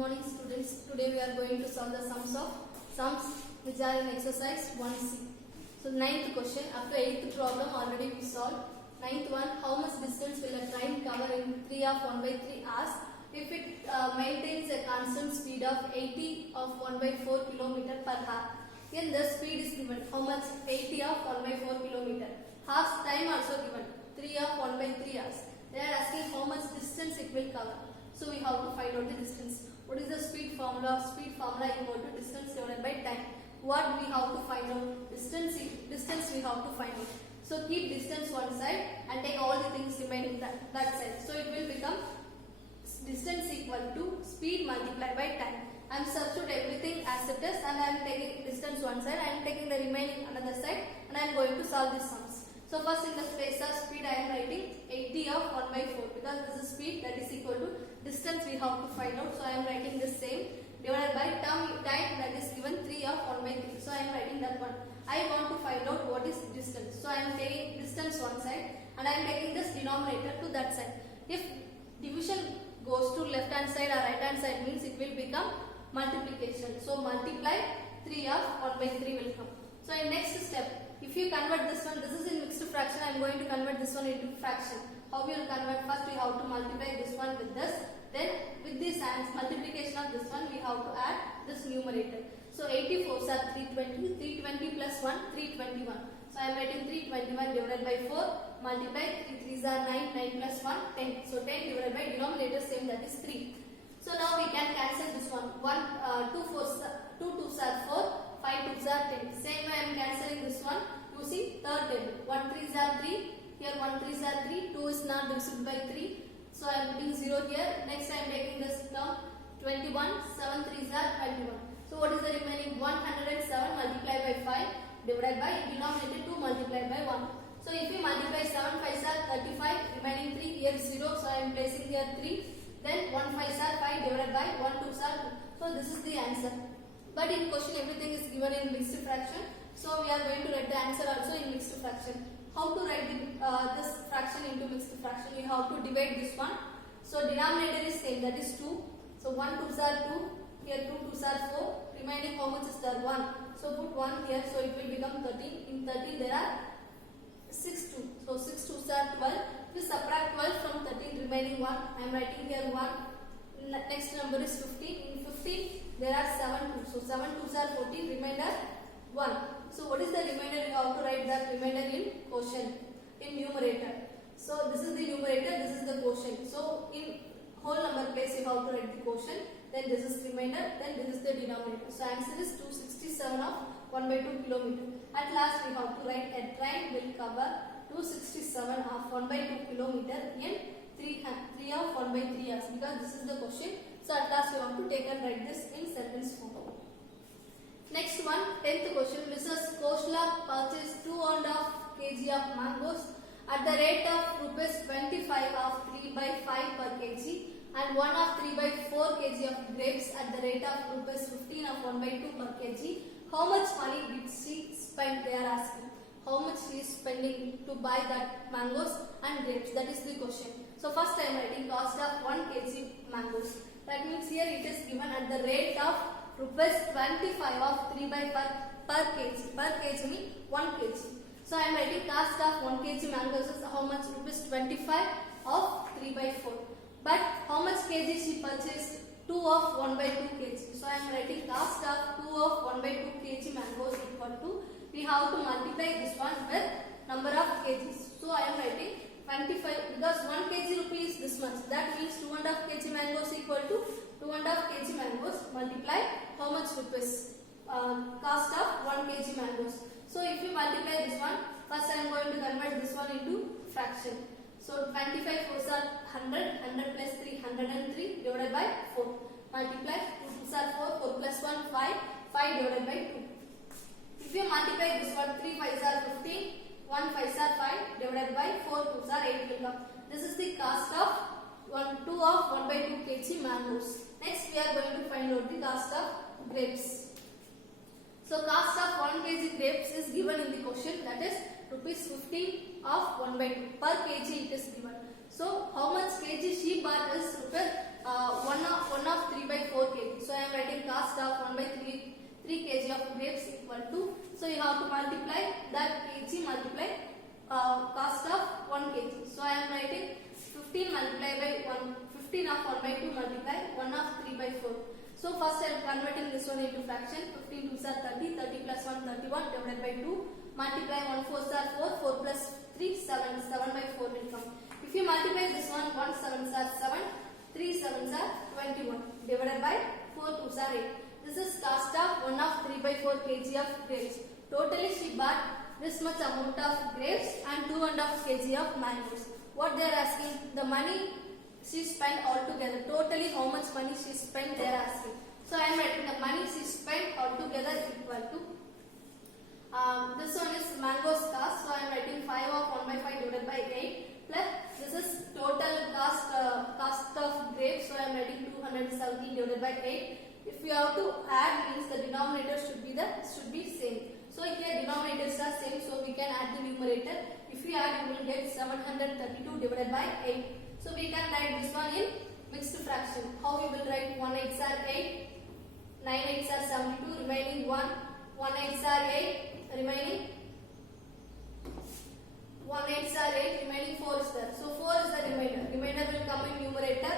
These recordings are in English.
morning students. Today we are going to solve the sums which are in exercise 1C. So ninth question, up to 8th problem already we solved. Ninth one, how much distance will a train cover in 3 of 1 by 3 hours if it maintains a constant speed of 80 of 1 by 4 kilometer per hour? Then the speed is given. How much? 80 of 1 by 4 kilometer. Half time also given. 3 of 1 by 3 hours. They are asking how much distance it will cover. So we have to find out the distance. What is the speed formula? Speed formula equal to distance divided by time. What we have to find out? Distance we have to find out. So keep distance one side and take all the things remaining that side. So it will become distance equal to speed multiplied by time. I am substitute everything as it is and I am taking distance one side. I am taking the remaining another side and I am going to solve these sums. So first in the place of speed I am writing 80 of 1 by 4 because this is speed, that is equal to distance we have to find out. So I am writing the same divided by time that is given 3 of 1 by 3. So I am writing that one. I want to find out what is distance. So I am taking distance one side and I am taking this denominator to that side. If division goes to left hand side or right hand side means it will become multiplication. So multiply 3 of 1 by 3 will come. So in next step, if you convert this one, this is in mixed fraction, I am going to convert this one into fraction. How we will convert? First we have to multiply this one with this. Then with this multiplication of this one, we have to add this numerator. So 84s are 320, 320 plus 1, 321. So I am writing 321 divided by 4, multiply 3 3s are 9, 9 plus 1, 10. So 10 divided by denominator same, that is 3. So now we can cancel this one. 2 2s are 4. 5 2s are 10. Same way I am cancelling this one using third table. 1 3s are 3. Here 1 3s are 3. 2 is not divisible by 3. So I am putting 0 here. Next I am taking this term 21. 7 3s are 21. So what is the remaining? 107 multiplied by 5 divided by denominator 2 multiplied by 1. So if we multiply 7 5s are 35. Remaining 3 here 0. So I am placing here 3. Then 1 5s are 5 divided by 1 2s are 2. So this is the answer. But in question everything is given in mixed fraction. So we are going to write the answer also in mixed fraction. How to write this fraction into mixed fraction? We have to divide this one. So denominator is same, that is 2. So 1 2s are 2. Here 2 2s are 4. Remaining how much is there? 1. So put 1 here. So it will become 13. In 13 there are 6 2. So 6 2s are 12. We subtract 12 from 13. Remaining 1. I am writing here 1. Next number is 15. In 15 there are 7 2. So 7 2s are 14. Remainder 1. So what is the remainder? You have to write that remainder in quotient, in numerator. So this is the numerator, this is the quotient. So in whole number place you have to write the quotient. Then this is remainder. Then this is the denominator. So answer is 267 of 1 by 2 kilometer. At last we have to write a train will cover 267 of 1 by 2 kilometer in 3 of 1 by 3 hours, because this is the question. So at last we want to take and write this in sentence form. Next one, 10th question. Mrs. Koshla purchased 2.5 kg of mangoes at the rate of rupees 25 of 3 by 5 per kg and 1 of 3 by 4 kg of grapes at the rate of rupees 15 of 1 by 2 per kg. How much money did she spend? They are asking. How much she is spending to buy that mangoes and grapes? That is the question. So first I am writing cost of 1 kg mangoes. That means here it is given at the rate of rupees 25 of 3 by per kg. Per kg means 1 kg. So I am writing cost of 1 kg mangoes is how much? Rupees 25 of 3 by 4. But how much kg she purchased? 2 of 1 by 2 kg. So I am writing cost of 2 of 1 by 2 kg mangoes equal to, we have to multiply this one with number of kgs. So I am writing 25 because 1 kg rupee is this much. That means 2.5 kg mangoes equal to 2.5 kg mangoes multiply how much rupees? Cost of 1 kg mangoes. So if you multiply this one, first I am going to convert this one into fraction. So 25 4s are 100, 100 plus 3, 103 divided by 4. Multiply 2 2s are 4, 4 plus 1, 5, 5 divided by 2. If you multiply this one, 3 5s are 15, 1 5s are 5 divided by 4 2s are 8 will come. This is the cost of 2 of 1 by 2 kg mangoes. Next we are going to find out the cost of grapes. So cost of 1 kg grapes is given in the question, that is rupees 15 of 1 by 2 per kg it is given. So how much kg she bought is rupees 1 of 3 by 4 kg. have to multiply that kg multiply cost of 1 kg. So I am writing 15 multiplied by 1, 15 of 1 by 2 multiply 1 of 3 by 4. So first I am converting this one into fraction. 15 2s are 30, 30 plus 1 31 divided by 2. Multiply 1 4s are 4, 4 plus 3 7, 7 by 4 will come. If you multiply this one, 1 7s are 7, 3 7s are 21 divided by 4 2s are 8. This is cost of 1 of 3 by 4 kg of grapes. Totally she bought this much amount of grapes and 2.5 kg of mangoes. What they are asking, the money she spent altogether. Totally how much money she spent they are asking. So I am writing the money she spent altogether equal to this one is mangoes cost. So I am writing 5 of 1 by 5 divided by 8 plus this is total cost of grapes. So I am writing 217 divided by 8. If you have to add means the denominator should be same. So here denominators are same, so we can add the numerator. If you add, you will get 732 divided by 8. So we can write this one in mixed fraction. How we will write 1 8s are 8, 9 8s are 72, remaining 1, 1 8s are 8, remaining 1 8s are 8, remaining 4 is there. So 4 is the remainder. Remainder will come in numerator.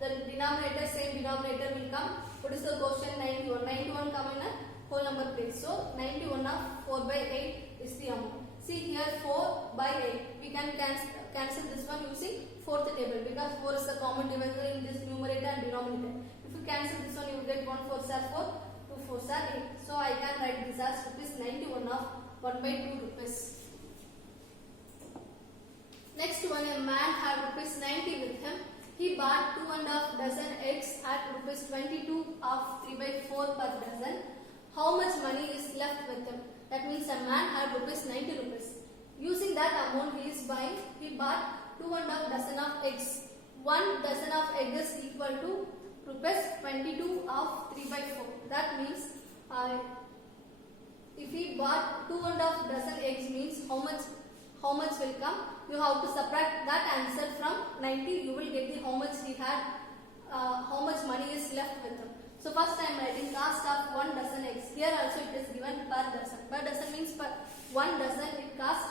The denominator, same denominator will come. What is the quotient? 91. 91 come in a whole number place. So 91 of 4 by 8 is the amount. See here 4 by 8. We can cancel this one using fourth table because 4 is the common divisor in this numerator and denominator. If you cancel this one, you will get 1 4s are 4, 2 4s are 8. So I can write this as rupees 91 of 1 by 2 rupees. Next one, a man had rupees 90 with him. He bought 2.5 dozen eggs at rupees 22 of 3 by 4 per dozen. How much money is left with him? That means a man had rupees 90 rupees. Using that amount he is buying, he bought 2.5 dozen of eggs. 1 dozen of egg is equal to rupees 22 of 3 by 4. That means if he bought 2.5 dozen eggs means how much will come? You have to subtract that answer from 90. You will get the how much he had, how much money is left with him. So first I am writing cost of 1 dozen eggs. Here also it is given per dozen. Per dozen means per 1 dozen it cost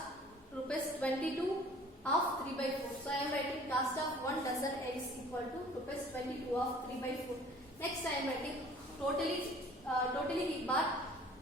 rupees 22 of 3 by 4. So I am writing cost of 1 dozen eggs equal to rupees 22 of 3 by 4. Next I am writing totally he bought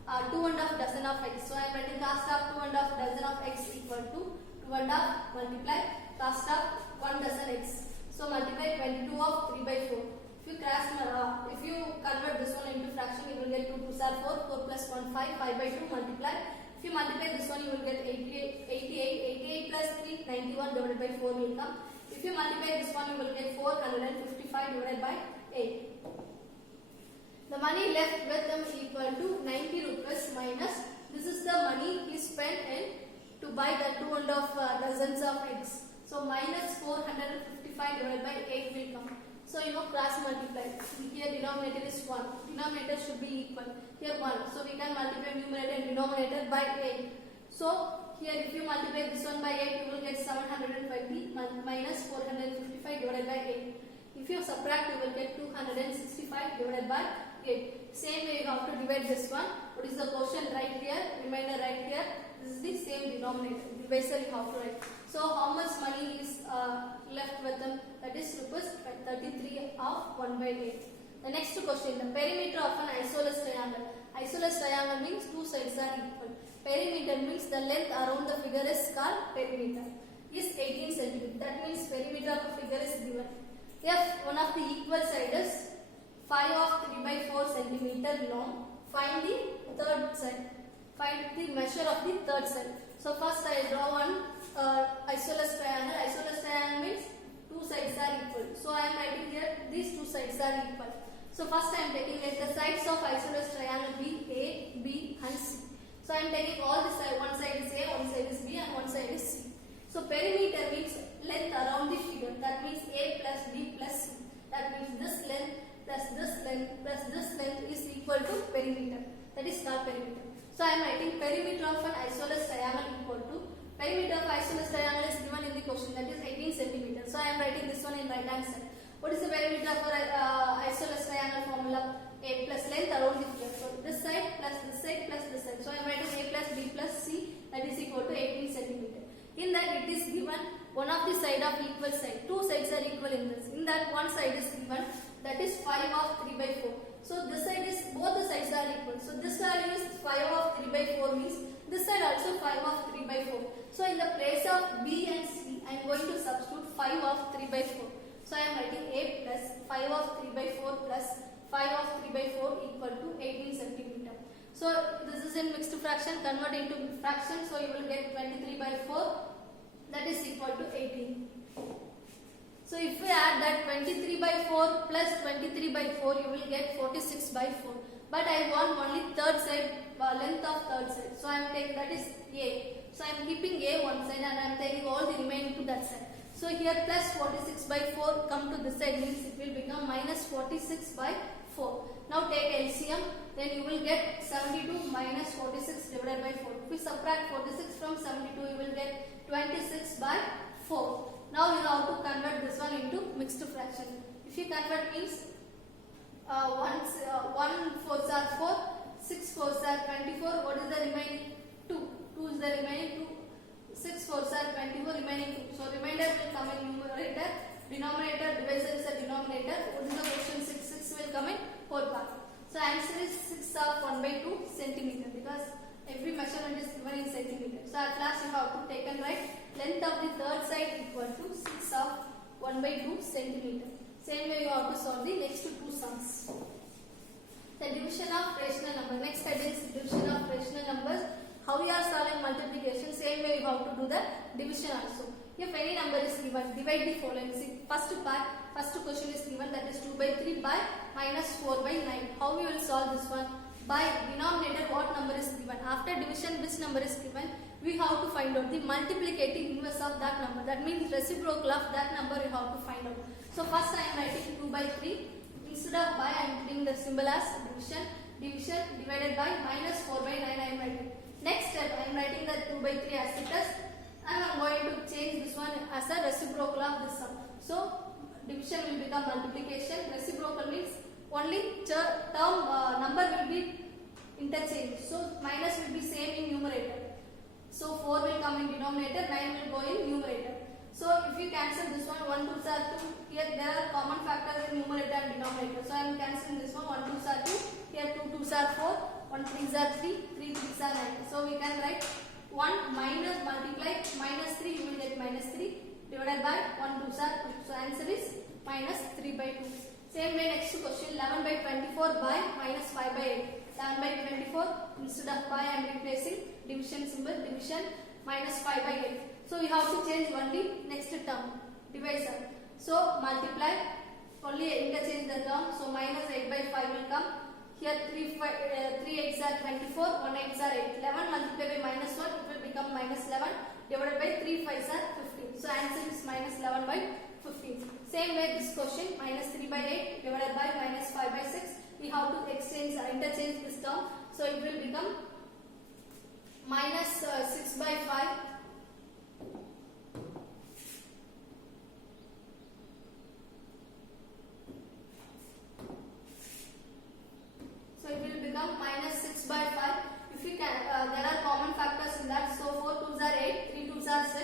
2.5 dozen of eggs. So I am writing cost of 2.5 dozen of eggs equal to 2.5 multiply cost of 1 dozen eggs. So multiply 22 of 3 by 4. If you convert this one into fraction, you will get 2 2s are 4, 4 plus 1 5, 5 by 2 multiply. If you multiply this one, you will get 88 plus 3, 91 divided by 4 will come. If you multiply this one, you will get 455 divided by 8. The money left with them equal to 90 rupees minus, this is the money he spent to buy the 2.5 dozens of eggs. So minus 455 divided by 8 will come. So cross multiply. Here denominator is 1. Denominator should be equal. Here 1. So we can multiply numerator and denominator by 8. So here if you multiply this one by 8, you will get 720 minus 455 divided by 8. If you subtract, you will get 265 divided by 8. Same way you have to divide this one. What is the quotient right here? Remainder right here. This is the same denominator. Divisor you have to write. So how much money is left with them? That is rupees 33 of 1 by 8. The next question, the perimeter of an isosceles triangle. Isosceles triangle means two sides are equal. Perimeter means the length around the figure is called perimeter. Is 18 cm. That means perimeter of a figure is given. If one of the equal side is 5 of 3 by 4 cm long, find the third side. Find the measure of the third side. So first I draw one isosceles triangle. Isosceles triangle means two sides are equal. So I am writing here these two sides are equal. So first I am taking let the sides of isosceles triangle be A, B and C. So I am taking all the sides. One side is A, one side is B and one side is C. So perimeter means length around the figure. That means A plus B plus C. That means this length plus this length plus this length is equal to perimeter. That is called perimeter. So I am writing perimeter of an isosceles triangle equal to perimeter of isosceles triangle is given in the question, that is 18 cm. So I am writing this one in right hand side. What is the perimeter for isosceles triangle formula? A plus length around the figure. So this side plus this side plus this side. So I am writing A plus B is given one of the side of equal side. Two sides are equal in this. In that one side is given, that is 5 of 3 by 4. So this side is, both the sides are equal. So this value is 5 of 3 by 4 means this side also 5 of 3 by 4. So in the place of B and C, I am going to substitute 5 of 3 by 4. So I am writing A plus 5 of 3 by 4 plus 5 of 3 by 4 equal to 18 centimeter. So this is in mixed fraction, convert into fraction. So you will get 23 by 4, that is equal to 18. So if we add that 23 by 4 plus 23 by 4, you will get 46 by 4. But I want only third side, length of third side. So I am taking, that is A. So I am keeping A one side and I am taking all the remaining to that side. So here plus 46 by 4 come to this side means it will become minus 46 by 4. Now take LCM, then you will get 72 minus 46 divided by 4. If we subtract 46 from 72, you will get 26 by 4. Now you have to convert this one into mixed fraction. If you convert means 1 fours are 4, 6 fours are 24. What is the remaining? 2. 2 is the remaining 2. 6 fours are 24, remaining 2. So remainder will come in numerator. Denominator, divisor is a denominator. What is the question? 6. 6 will come in whole part. So answer is 6 of 1 by 2 centimeter because every measurement is given in centimeter. So at last you have to take and write length of the third side equal to 6 of 1 by 2 centimeter. Same way you have to solve the next two sums. The division of rational number. Next heading is division of rational numbers. How we are solving multiplication, same way you have to do the division also. If any number is given, divide the following. See, first question is given, that is 2 by 3 by minus 4 by 9. How we will solve this one? By denominator, what number is given? After division, which number is given? We have to find out the multiplicative inverse of that number. That means reciprocal of that number you have to find out. So first I am writing 2 by 3. Instead of by, I am putting the symbol as division. Division divided by minus 4 by 9 I am writing. Next step, I am writing the 2 by 3 as it is. And I am going to change this one as a reciprocal of this sum. So division will become multiplication. Reciprocal means only term number will be interchanged. So minus will be same in numerator. So 4 will come in denominator, 9 will go in numerator. So if you cancel this one, 1 2s are 2. Here there are common factors in numerator and denominator. So I am cancelling this one. 1 2s are 2. Here 2 2s are 4. 1 3s are 3. 3 3s are 9. So we can write 1 minus multiply minus 3. You will get minus 3 divided by 1 2s are 2. So answer is minus 3 by 2. Same way next question, 11 by 24 by minus 5 by 8. 11 by 24, instead of by I am replacing division symbol, division minus 5 by 8. So we have to change only next term, divisor. So multiply, only interchange the term. So minus 8 by 5 will come. Here 3 8s are 24, 1 8s are 8. 11 multiplied by minus 1, it will become minus 11 divided by 3 5s are 15. So answer is minus 11 by 15. Same way this question, minus 3 by 8 divided by minus 5 by 6. We have to interchange this term. So it will become minus 6 by 5. So it will become minus 6 by 5. If we can, there are common factors in that. So 4 2s are 8, 3 2s are 6.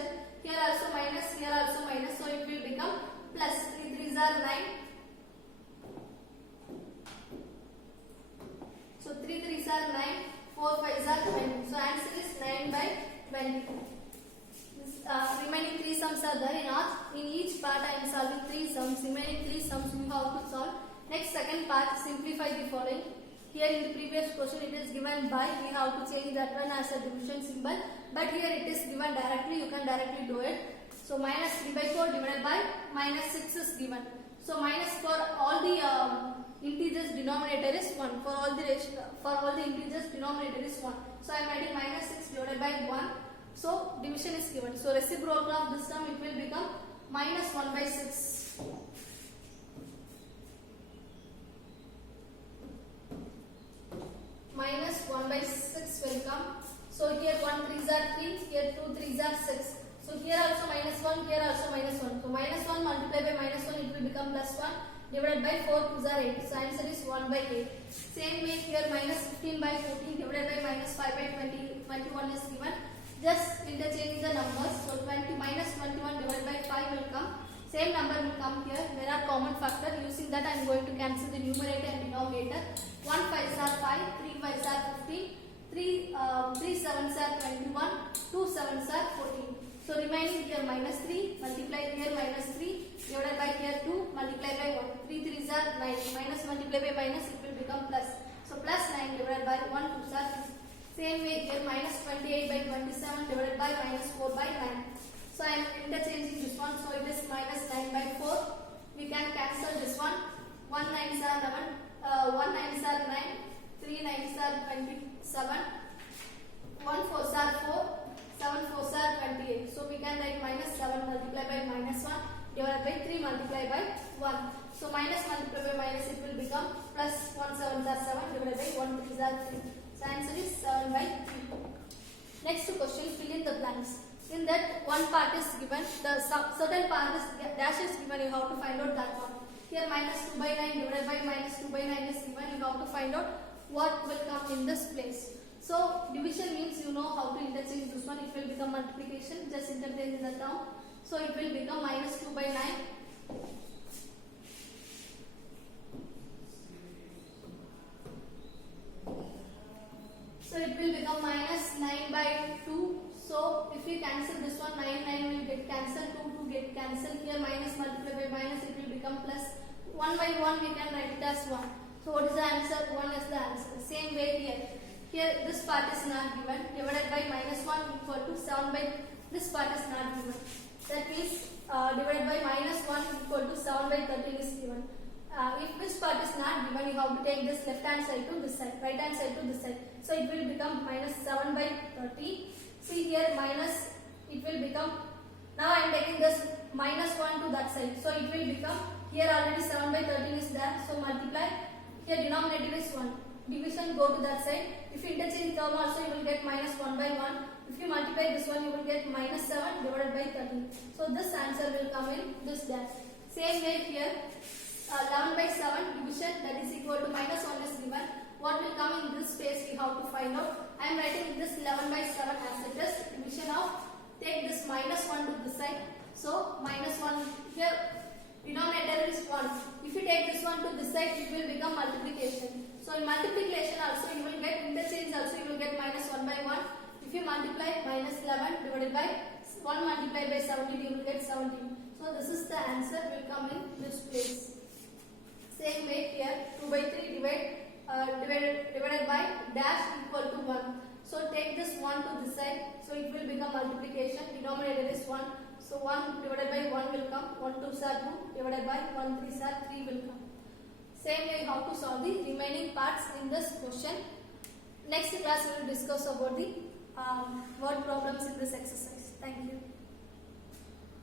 Here also minus, here also minus. So it will become plus 3 3s are 9. So 3 3s are 9, 4 5s are 20. So answer is 9 by 20. Remaining 3 sums are there in each part I am solving 3 sums. Remaining 3 sums we have to solve. Next second part, simplify the following. Here in the previous question it is given by, we have to change that one as a division symbol. But here it is given directly, you can directly do it. So minus 3 by 4 divided by minus 6 is given. So minus for all the integers denominator is 1. For all the integers denominator is 1. So I am writing minus 6 divided by 1. So division is given. So reciprocal of this term it will become minus 1 by 6. Minus 1 by 6 will come. So here 1 3s are 3, here 2 3s are 6. So here also minus 1, here also minus 1. So minus 1 multiplied by minus 1 it will become plus 1 divided by 4 2s are 8. So answer is 1 by 8. Same way here minus 15 by 14 divided by minus 5 by 20, 21 is given. Just interchange the numbers. So 20 minus 21 divided by 5 will come. Same number will come here. There are common factor. Using that, I am going to cancel the numerator and denominator. 1 5s are 5, 3 5s are 15, 3 7s are 21, 2 7s are 14. So remaining here minus 3, multiply here minus 3, divided by here 2, multiply by 1. 3 3s are 9, minus multiply by minus, it will become plus. So plus 9 divided by 1, 2s are 6. Same way here minus 28 by 27 divided by minus 4 by 9. So I am interchanging this one. So it is minus 9 by 4. We can cancel this one. 1 9s are 11, 1 9s are 9, 3 9s are 27, 1 4s are 4, 7 4s are 28. So we can write minus 7 multiply by minus 1 divided by 3 multiply by 1. So minus multiply by minus, it will become plus 1 7s are 7 divided by 1 3s are 3. So answer is 7 by 3. Next question, fill in the blanks. In that one part is given, the certain part is dash is given, you have to find out that one. Here minus 2 by 9 divided by minus 2 by 9 is given, you have to find out what will come in this place. So division means you know how to interchange this one. It will become multiplication, just interchange the term. So it will become minus 2 by 9. So it will become minus 9 by 2. So if we cancel this one, 9 9 will get cancelled, 2 2 get cancelled. Here minus multiply by minus, it will become plus. 1 by 1 we can write it as 1. So what is the answer? 1 is the answer. Same way here. Here this part is not given. Divided by minus 1 equal to 7 by, this part is not given. That means divided by minus 1 equal to 7 by 13 is given. If this part is not given, you have to take this left hand side to this side, right hand side to this side. So it will become minus 7 by 30. See here minus, it will become, now I am taking this minus 1 to that side. So it will become, here already 7 by 13 is there. So multiply, here denominator is 1. Division go to that side. If you interchange term also, you will get minus 1 by 1. If you multiply this one, you will get minus 7 divided by 13. So this answer will come in this dash. Same way here. 11 by 7 division, that is equal to minus 1 is given. What will come in this space we have to find out. I am writing this 11 by 7 as it is. Division of, take this minus 1 to this side. So minus 1 here, denominator is 1. If you take this one to this side, it will become multiplication. So in multiplication also you will get interchange, also you will get minus 1 by 1. If you multiply minus 11 divided by 1 multiplied by 17, you will get 17. So this is the answer will come in this place. Same way here, 2 by 3 divided by dash equal to 1. So take this 1 to this side. So it will become multiplication. Denominator is 1. So 1 divided by 1 will come. 1 2s are 2 divided by 1 3s are 3 will come. Same way how to solve the remaining parts in this question. Next class we will discuss about the word problems in this exercise. Thank you.